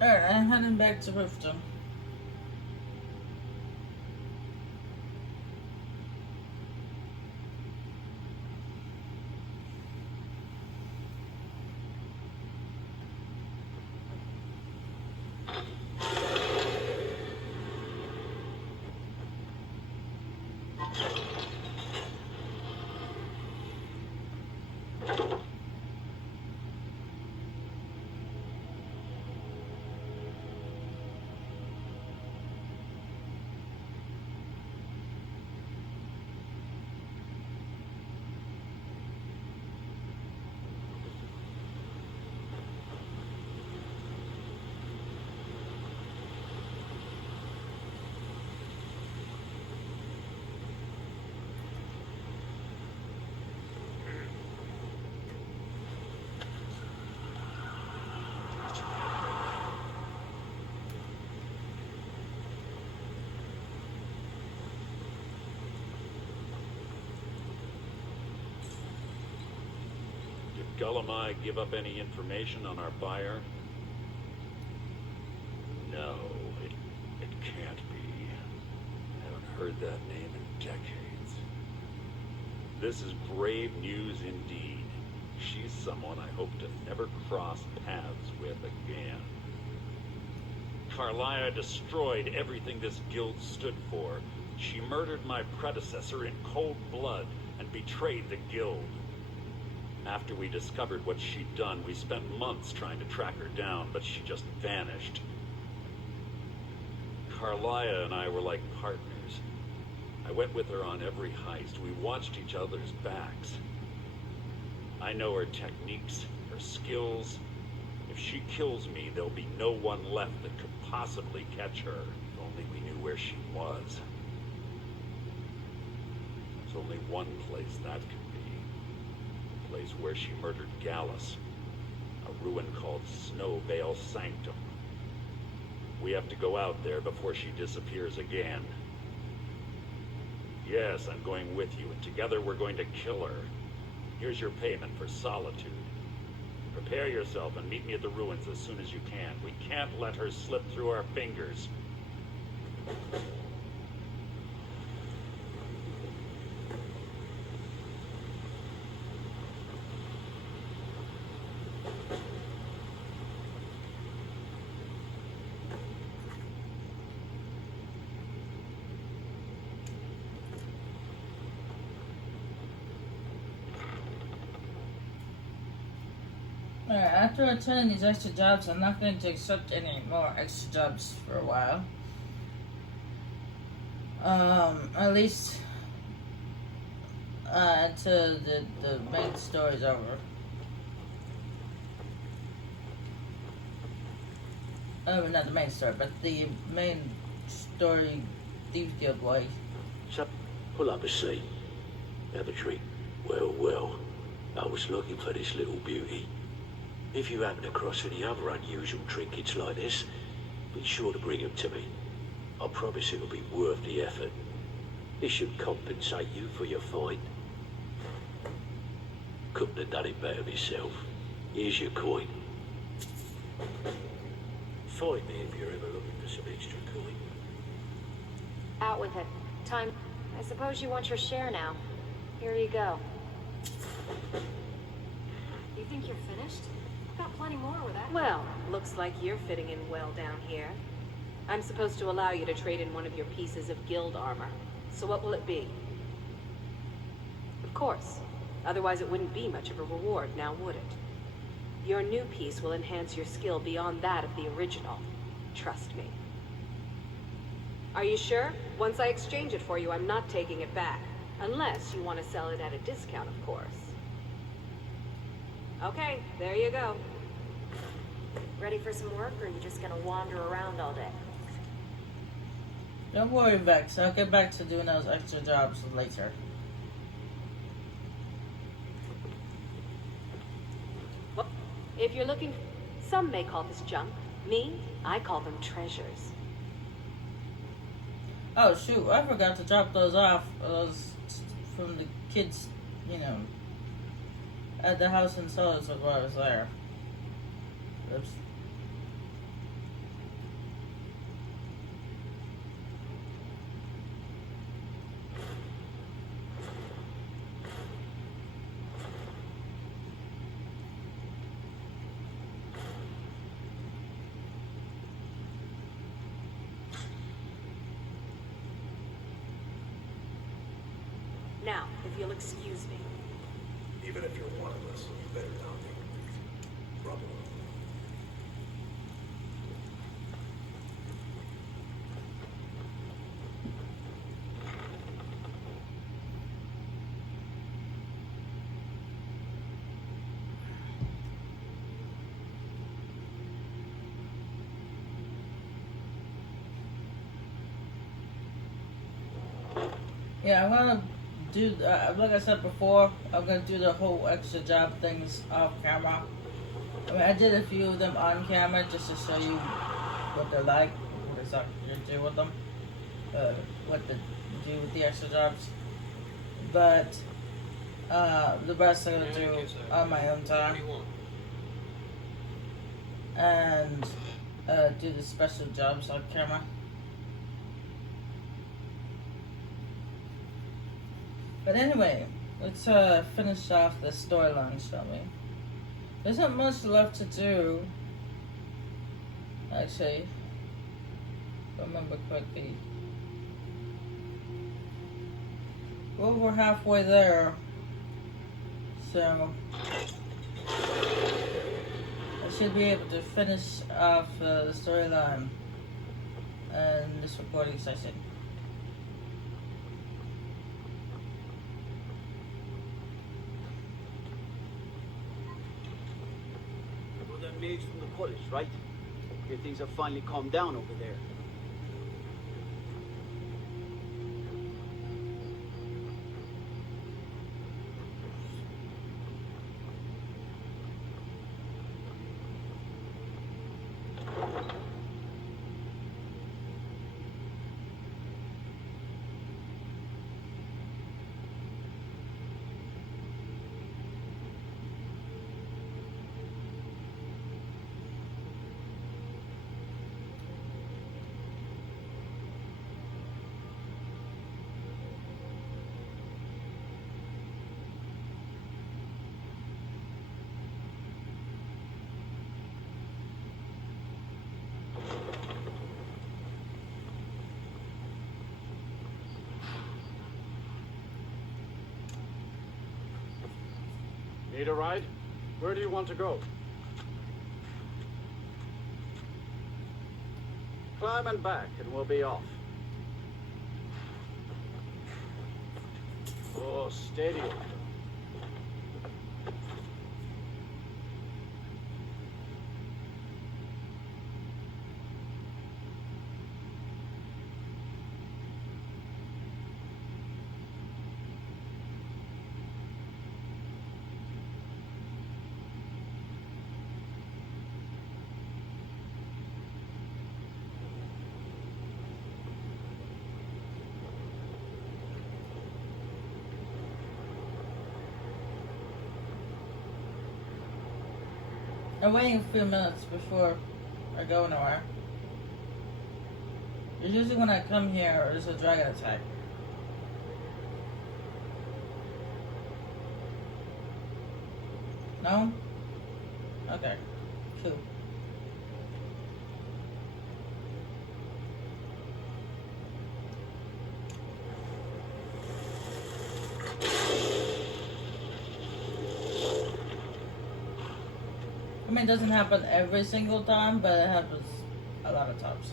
Alright, I'm heading back to Riften. Gullumai give up any information on our buyer? No, it can't be. I haven't heard that name in decades. This is grave news indeed. She's someone I hope to never cross paths with again. Carlia destroyed everything this guild stood for. She murdered my predecessor in cold blood and betrayed the guild. After we discovered what she'd done, we spent months trying to track her down, but she just vanished. Carlia and I were like partners. I went with her on every heist. We watched each other's backs. I know her techniques, her skills. If she kills me, there'll be no one left that could possibly catch her. If only we knew where she was. There's only one place that could be. The place where she murdered Gallus. A ruin called Snowvale Sanctum. We have to go out there before she disappears again. Yes, I'm going with you, and together we're going to kill her. Here's your payment for solitude. Prepare yourself and meet me at the ruins as soon as you can. We can't let her slip through our fingers. Alright, after attending these extra jobs, I'm not going to accept any more extra jobs for a while. At least until the main story's over. Not the main story, but the main story, Thieves Guild way. So, pull up a seat. Have a drink. Well, well. I was looking for this little beauty. If you happen across any other unusual trinkets like this, be sure to bring them to me. I promise it'll be worth the effort. This should compensate you for your find. Couldn't have done it better myself. Here's your coin. Find me if you're ever looking for some extra coin. Out with it. Time. I suppose you want your share now. Here you go. You think you're finished? Got plenty more where that. Well, looks like you're fitting in well down here. I'm supposed to allow you to trade in one of your pieces of guild armor. So what will it be? Of course. Otherwise it wouldn't be much of a reward, now would it? Your new piece will enhance your skill beyond that of the original. Trust me. Are you sure? Once I exchange it for you, I'm not taking it back. Unless you want to sell it at a discount, of course. Okay, there you go. Ready for some work, or are you just gonna wander around all day? Don't worry, Vex. I'll get back to doing those extra jobs later. Well, if you're looking... Some may call this junk. Me, I call them treasures. Oh shoot, I forgot to drop those off. Those from the kids, you know, at the house in Solis while I was there. Oops. Now, if you'll excuse me. Even if you're one of us, you better not be. Trouble. Yeah, I'm gonna do, like I said before, I'm gonna do the whole extra job things off camera. I mean, I did a few of them on camera just to show you what they're like, what it's like to do with them, what to do with the extra jobs. But the rest I'm gonna do on my own time, and do the special jobs on camera. But anyway, let's finish off the storyline, shall we? There isn't much left to do. Actually, if I remember correctly. Well, we're halfway there. So, I should be able to finish off the storyline in this recording session. Maids from the college, right? Here things have finally calmed down over there. Need a ride? Where do you want to go? Climb and back and we'll be off. Oh, steady. I'm waiting a few minutes before I go anywhere. Usually when I come here, there's a dragon attack. No? Okay. Cool. I mean, it doesn't happen every single time, but it happens a lot of times.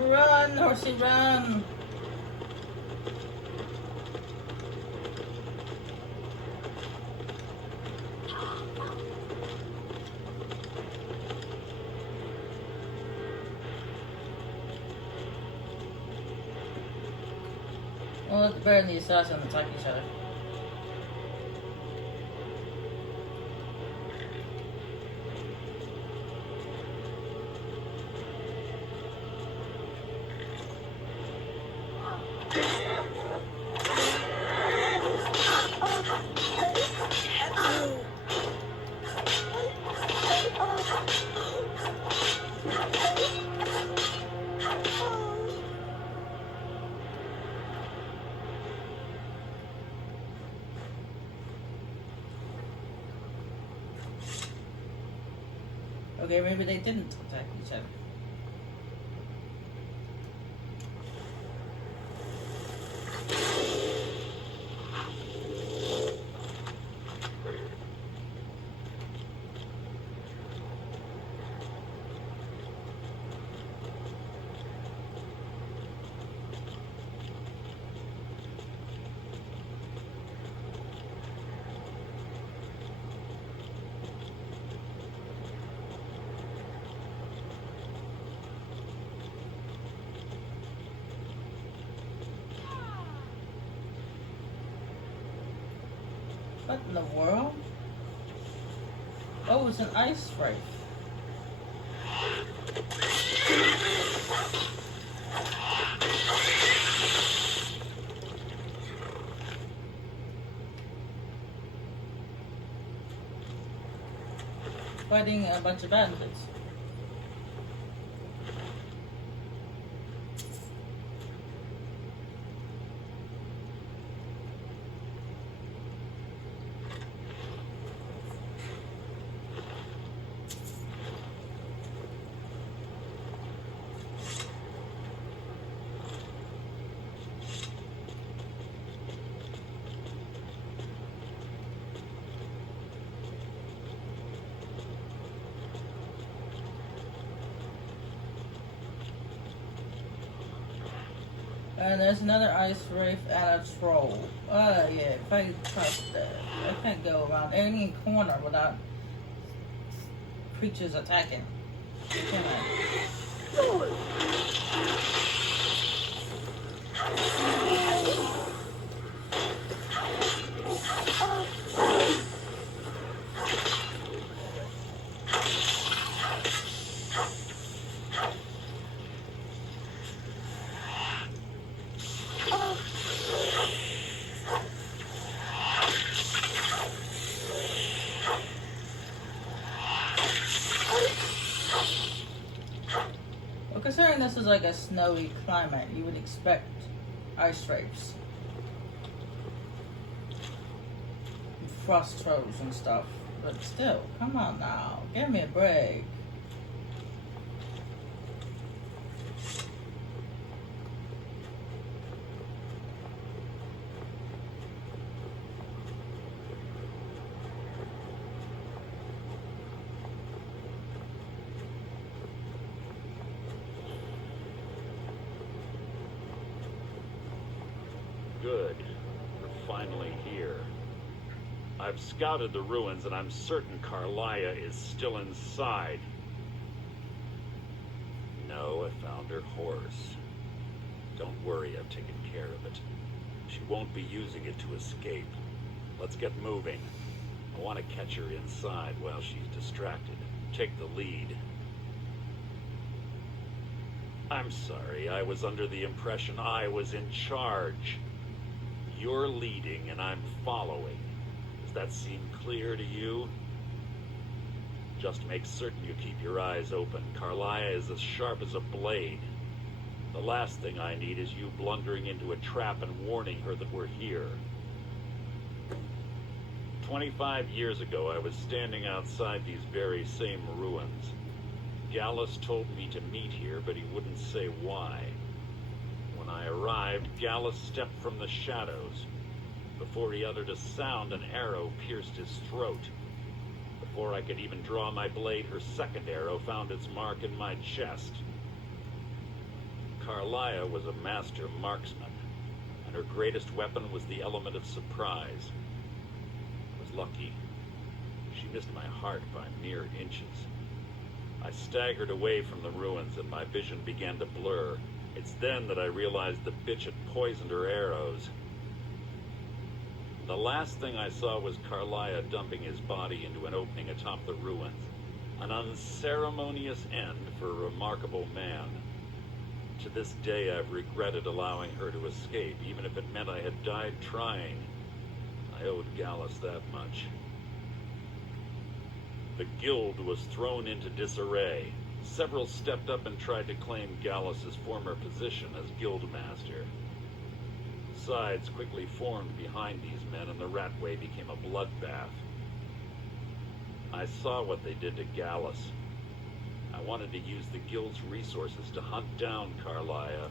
Run, horsey, run! Well, let the bear and the assassin attack each other. Okay, maybe they didn't attack each other. What in the world? Oh, it's an ice wraith. Fighting a bunch of bandits. And there's another ice wraith and a troll. Yeah, if I trust that. I can't go around any corner without creatures attacking. Can I? Well, considering this is like a snowy climate, you would expect ice wraiths. And frost trolls and stuff. But still, come on now. Give me a break. Good. We're finally here. I've scouted the ruins and I'm certain Carlia is still inside. No, I found her horse. Don't worry, I've taken care of it. She won't be using it to escape. Let's get moving. I want to catch her inside while she's distracted. Take the lead. I'm sorry, I was under the impression I was in charge. You're leading and I'm following. Does that seem clear to you? Just make certain you keep your eyes open. Carlia is as sharp as a blade. The last thing I need is you blundering into a trap and warning her that we're here. 25 years ago, I was standing outside these very same ruins. Gallus told me to meet here, but he wouldn't say why. When I arrived, Gallus stepped from the shadows. Before he uttered a sound, an arrow pierced his throat. Before I could even draw my blade, her second arrow found its mark in my chest. Carlia was a master marksman, and her greatest weapon was the element of surprise. I was lucky. She missed my heart by mere inches. I staggered away from the ruins, and my vision began to blur. It's then that I realized the bitch had poisoned her arrows. The last thing I saw was Carlia dumping his body into an opening atop the ruins. An unceremonious end for a remarkable man. To this day, I've regretted allowing her to escape, even if it meant I had died trying. I owed Gallus that much. The guild was thrown into disarray. Several stepped up and tried to claim Gallus's former position as guildmaster. Sides quickly formed behind these men, and the Ratway became a bloodbath. I saw what they did to Gallus. I wanted to use the guild's resources to hunt down Carlia.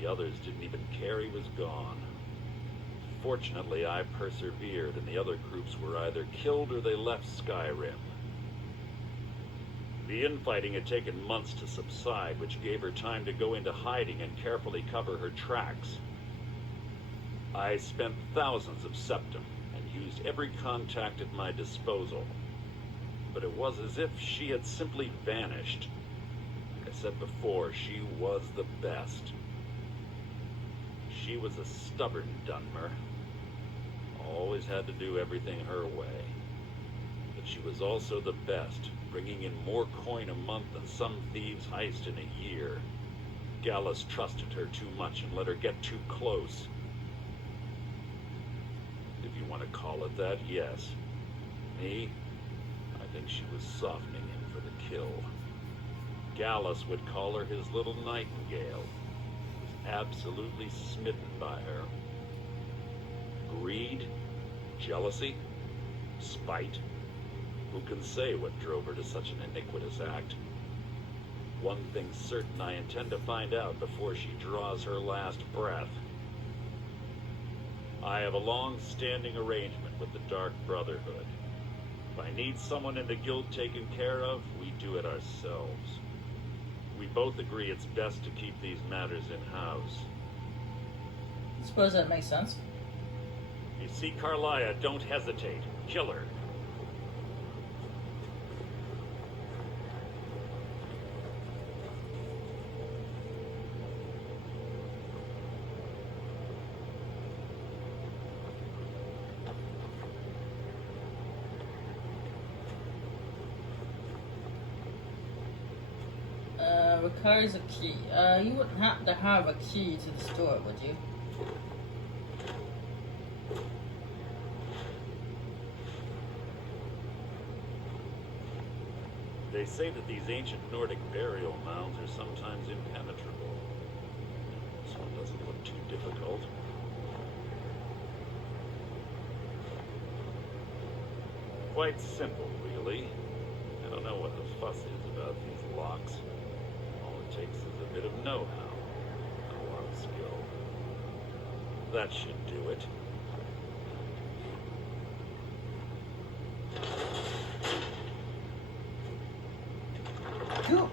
The others didn't even care he was gone. Fortunately, I persevered, and the other groups were either killed or they left Skyrim. The infighting had taken months to subside, which gave her time to go into hiding and carefully cover her tracks. I spent thousands of septum and used every contact at my disposal. But it was as if she had simply vanished. Like I said before, she was the best. She was a stubborn Dunmer. Always had to do everything her way. But she was also the best, bringing in more coin a month than some thieves' heist in a year. Gallus trusted her too much and let her get too close. If you want to call it that, yes. Me, I think she was softening him for the kill. Gallus would call her his little nightingale. He was absolutely smitten by her. Greed, jealousy, spite. Who can say what drove her to such an iniquitous act? One thing's certain, I intend to find out before she draws her last breath. I have a long-standing arrangement with the Dark Brotherhood. If I need someone in the guild taken care of, we do it ourselves. We both agree it's best to keep these matters in-house. I suppose that makes sense. If you see Carlia, don't hesitate. Kill her. Requires a key. You wouldn't have to have a key to the store, would you? They say that these ancient Nordic burial mounds are sometimes impenetrable. This one doesn't look too difficult. Quite simple, really. I don't know what the fuss is about these locks. All it takes is a bit of know-how, and a lot of skill. That should do it. Cool.